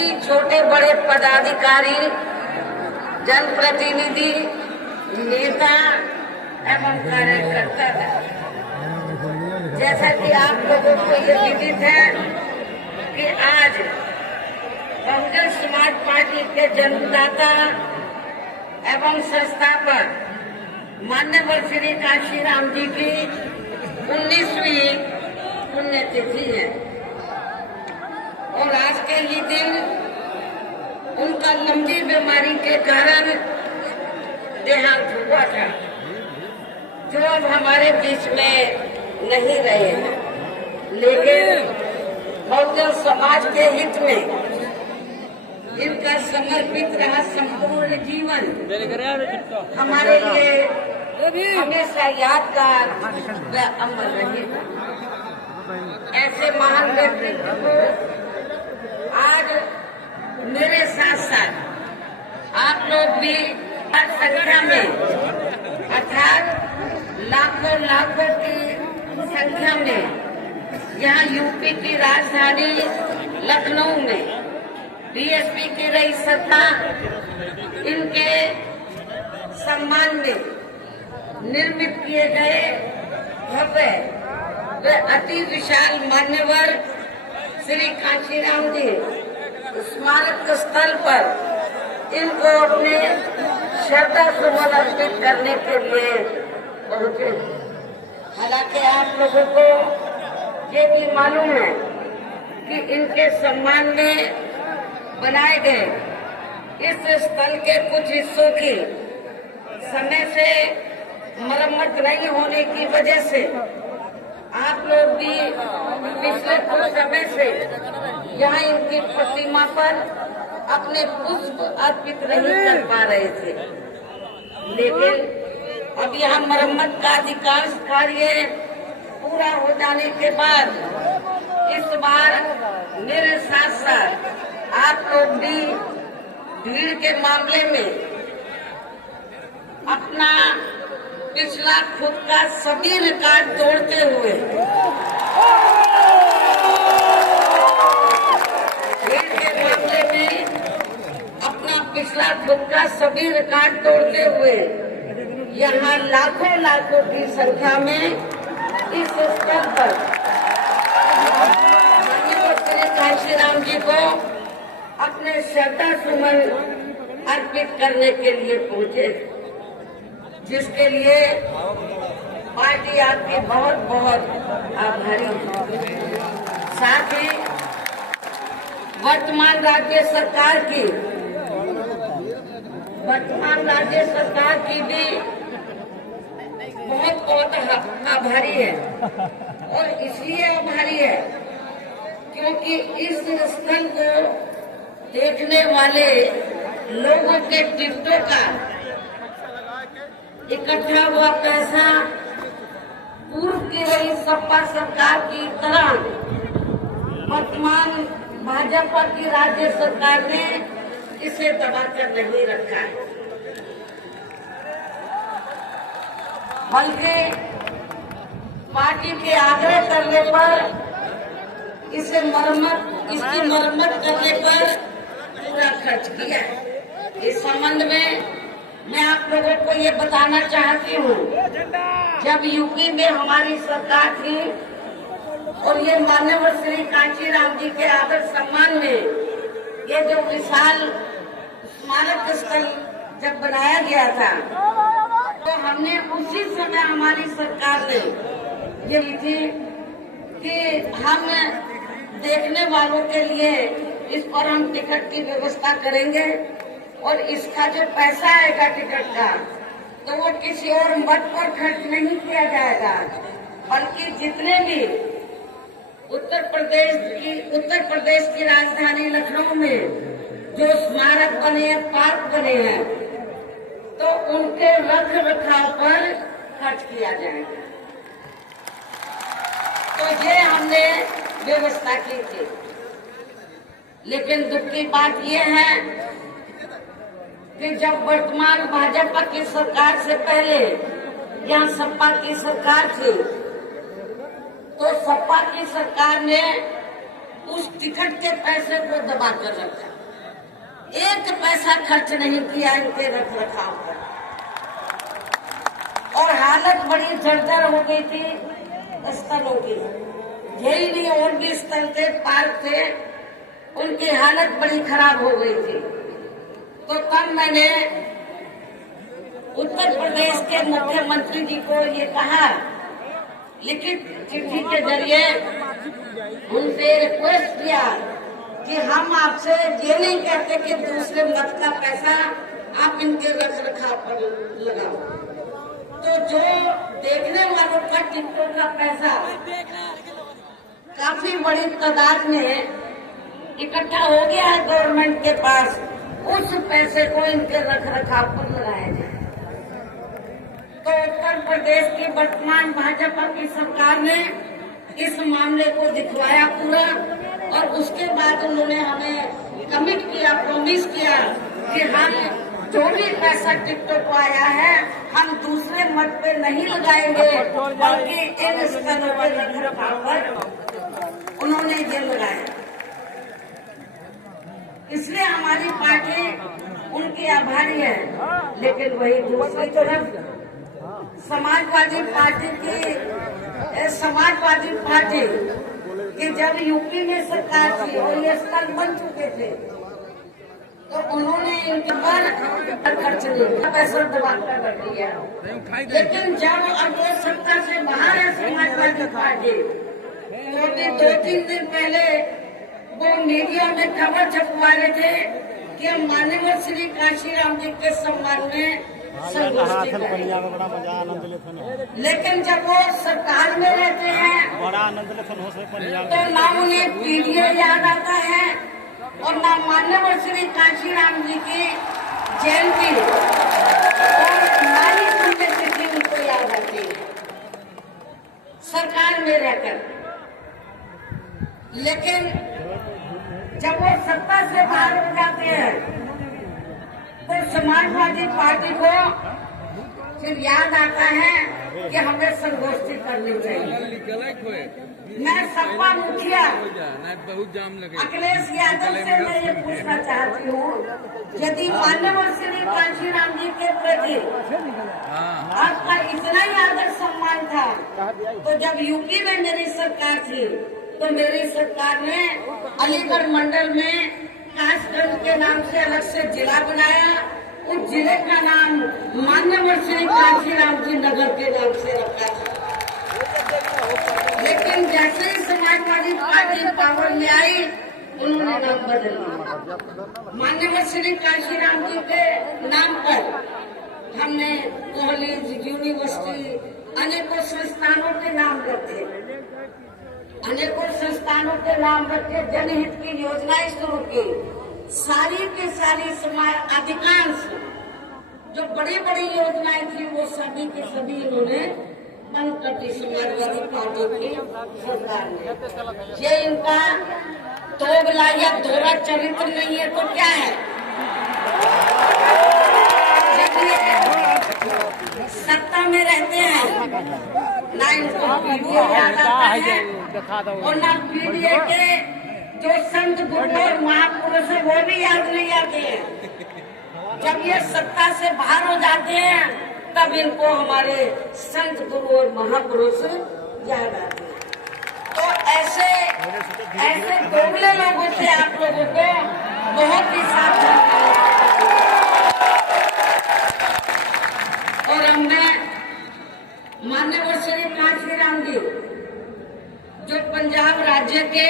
सभी छोटे बड़े पदाधिकारी, जनप्रतिनिधि, नेता एवं कार्यकर्ता हैं। जैसा कि आप लोगों को ये विदित है कि आज बहुजन समाज पार्टी के जन्मदाता एवं संस्थापक मान्यवर श्री कांशीराम जी की 19वीं पुण्यतिथि है और आज के ही दिन उनका लंबी बीमारी के कारण देहांत हुआ था, जो अब हमारे बीच में नहीं रहे हैं। लेकिन बहुजन समाज के हित में इनका समर्पित रहा संपूर्ण जीवन हमारे लिए हमेशा यादगार व अमर रहेगा। ऐसे महान व्यक्तित्व को आज मेरे साथ साथ आप लोग भी संख्या में अर्थात लाखों की संख्या में यहाँ यूपी की राजधानी लखनऊ में बीएसपी की रही सत्ता इनके सम्मान में निर्मित किए गए भव्य व अति विशाल मान्यवर श्री कांशीराम जी स्मारक स्थल पर इनको अपने श्रद्धा सुमन अर्पित करने के लिए पहुंचे। हालांकि आप लोगों को ये भी मालूम है कि इनके सम्मान में बनाए गए इस स्थल के कुछ हिस्सों की समय से मरम्मत नहीं होने की वजह से आप लोग भी पिछले कुछ समय से यहाँ इनकी प्रतिमा पर अपने पुष्प अर्पित नहीं कर पा रहे थे। लेकिन अब यहाँ मरम्मत का अधिकांश कार्य पूरा हो जाने के बाद इस बार मेरे साथ साथ आप लोग भी भीड़ के मामले में अपना पिछला खुद का सभी रिकॉर्ड तोड़ते हुए भीड़ के मामले में अपना पिछला खुद का सभी रिकॉर्ड तोड़ते हुए यहाँ लाखों की संख्या में इस स्थल पर माननीय श्री कांशीराम जी को अपने श्रद्धा सुमन अर्पित करने के लिए पहुंचे, जिसके लिए पार्टी आपकी बहुत आभारी है। साथ ही वर्तमान राज्य सरकार की भी बहुत आभारी है और इसलिए आभारी है क्योंकि इस स्थल को देखने वाले लोगों के टिकटों का इकट्ठा हुआ पैसा पूर्व की रही सपा सरकार की तरह वर्तमान भाजपा की राज्य सरकार ने इसे दबाकर नहीं रखा है, बल्कि पार्टी के आग्रह करने पर इसकी मरम्मत करने पर पूरा खर्च किया है। इस संबंध में मैं आप लोगों को ये बताना चाहती हूँ, जब यूपी में हमारी सरकार थी और ये मान्यवर श्री कांशीराम जी के आदर सम्मान में ये जो विशाल स्मारक स्थल जब बनाया गया था, तो हमने उसी समय हमारी सरकार ने ये की थी कि हम देखने वालों के लिए इस पर हम टिकट की व्यवस्था करेंगे और इसका जो पैसा आएगा टिकट का, तो वो किसी और मत पर खर्च नहीं किया जाएगा, बल्कि जितने भी उत्तर प्रदेश की राजधानी लखनऊ में जो स्मारक बने हैं, पार्क बने हैं, तो उनके रख रखाव पर खर्च किया जाएगा। तो ये हमने व्यवस्था की थी। लेकिन दुख की बात ये है कि जब वर्तमान भाजपा की सरकार से पहले यहाँ सपा की सरकार थी, तो सपा की सरकार ने उस टिकट के पैसे को दबा कर रखा, एक पैसा खर्च नहीं किया इनके रख रखाव पर। और हालत बड़ी जर्जर हो गई थी स्थलों की, यही नहीं और भी स्थल थे, पार्क थे, उनकी हालत बड़ी खराब हो गई थी। तो तब मैंने उत्तर प्रदेश के मुख्यमंत्री जी को ये कहा, लिखित चिट्ठी के जरिए उनसे रिक्वेस्ट किया कि हम आपसे ये नहीं कहते कि दूसरे मत का पैसा आप इनके रख रखाव पर लगाओ। तो जो देखने वालों का टिकटों का पैसा काफी बड़ी तादाद में इकट्ठा हो गया है गवर्नमेंट के पास, उस पैसे को इनके रख रखाव पर लगाया जाए। तो उत्तर प्रदेश की वर्तमान भाजपा की सरकार ने इस मामले को दिखवाया पूरा, और उसके बाद उन्होंने हमें कमिट किया, प्रॉमिस किया कि हम जो भी पैसा टिकटों को आया है हम दूसरे मत पे नहीं लगाएंगे, बल्कि इन स्थलों पर रख रखाव पर उन्होंने ये लगाया। इसलिए हमारी पार्टी उनकी आभारी है। लेकिन वही दूसरी तरफ समाजवादी पार्टी कि जब यूपी में सरकार थी और ये स्थल बन चुके थे, तो उन्होंने इनके पर खर्च नहीं किया, पैसा दबा कर रख दिया। लेकिन जब अब वो सत्ता से बाहर है समाजवादी पार्टी, तो 2-3 दिन पहले वो मीडिया में खबर छपवा रहे थे कि हम माननीय श्री काशीराम जी के सम्मान में संगोष्ठी करेंगे। लेकिन जब वो सरकार में रहते हैं तो ना उन्हें पीडीए याद आता है और ना माननीय श्री काशीराम जी की जयंती और ना ही पुण्यतिथि उनको याद आती है सरकार में रहकर। लेकिन जब वो सत्ता से बाहर हो जाते हैं तो समाजवादी पार्टी को फिर याद आता है कि हमें संगोष्ठी करनी चाहिए। मैं सपा मुखिया अखिलेश यादव से मैं ये पूछना चाहती हूँ, यदि माननीय श्री काशीराम जी के प्रति आपका इतना ही आदर सम्मान था, तो जब यूपी में मेरी सरकार थी तो मेरी सरकार ने अलीगढ़ मंडल में कासगंज के नाम से अलग से जिला बनाया, उस जिले का नाम माननीय श्री काशीराम जी नगर के नाम से रखा था। लेकिन जैसे ही समाजवादी पार्टी पावर में आई, उन्होंने नाम बदल दिया। माननीय श्री काशीराम जी के नाम पर हमने कॉलेज, यूनिवर्सिटी, अनेकों संस्थानों के नाम रखे, अनेकों संस्थानों के नाम रखे, जनहित की योजनाएं शुरू की। सारी की सारी समाज अधिकांश जो बड़ी बड़ी योजनाएं थी वो सभी के सभी इन्होंने बंद कर दी समाजवादी पार्टी की सरकार ने। ये इनका दोगला या दोहरा चरित्र नहीं है तो क्या है? सत्ता में रहते हैं ना इनको पीडीए याद आता है और ना पीडीए के जो संत गुरु और महापुरुष है वो भी याद नहीं आते हैं। जब ये सत्ता से बाहर हो जाते हैं तब इनको हमारे संत गुरु और महापुरुष याद आते हैं। तो ऐसे दोगले लोगों से आप लोगों को बहुत ही सावधान और हमने माननीय श्री काशीराम जी जो पंजाब राज्य के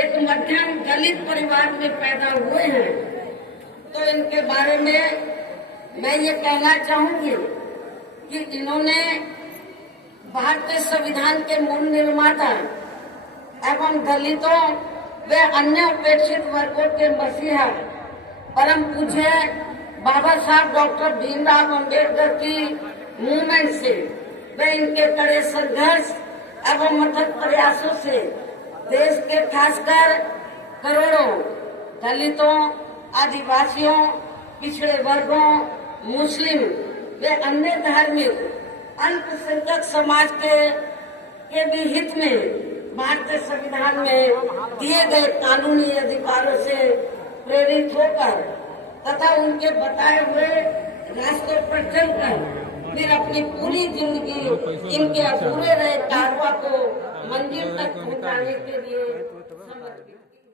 एक मध्यम दलित परिवार में पैदा हुए हैं, तो इनके बारे में मैं ये कहना चाहूंगी कि इन्होंने भारतीय संविधान के मूल निर्माता एवं दलितों व अन्य उपेक्षित वर्गों के मसीहा परम पूज्य बाबा साहब डॉक्टर भीमराव अम्बेडकर की मूवमेंट से व इनके कड़े संघर्ष एवं अथक प्रयासों से देश के खासकर करोड़ों दलितों, आदिवासियों, पिछड़े वर्गों, मुस्लिम व अन्य धार्मिक अल्पसंख्यक समाज के भी हित में भारतीय संविधान में दिए गए कानूनी अधिकारों से प्रेरित होकर तथा उनके बताए हुए रास्तों पर चलकर फिर अपनी पूरी जिंदगी इनके अधूरे रहे कारवा को मंजिल तक पहुंचाने के लिए समर्पित की।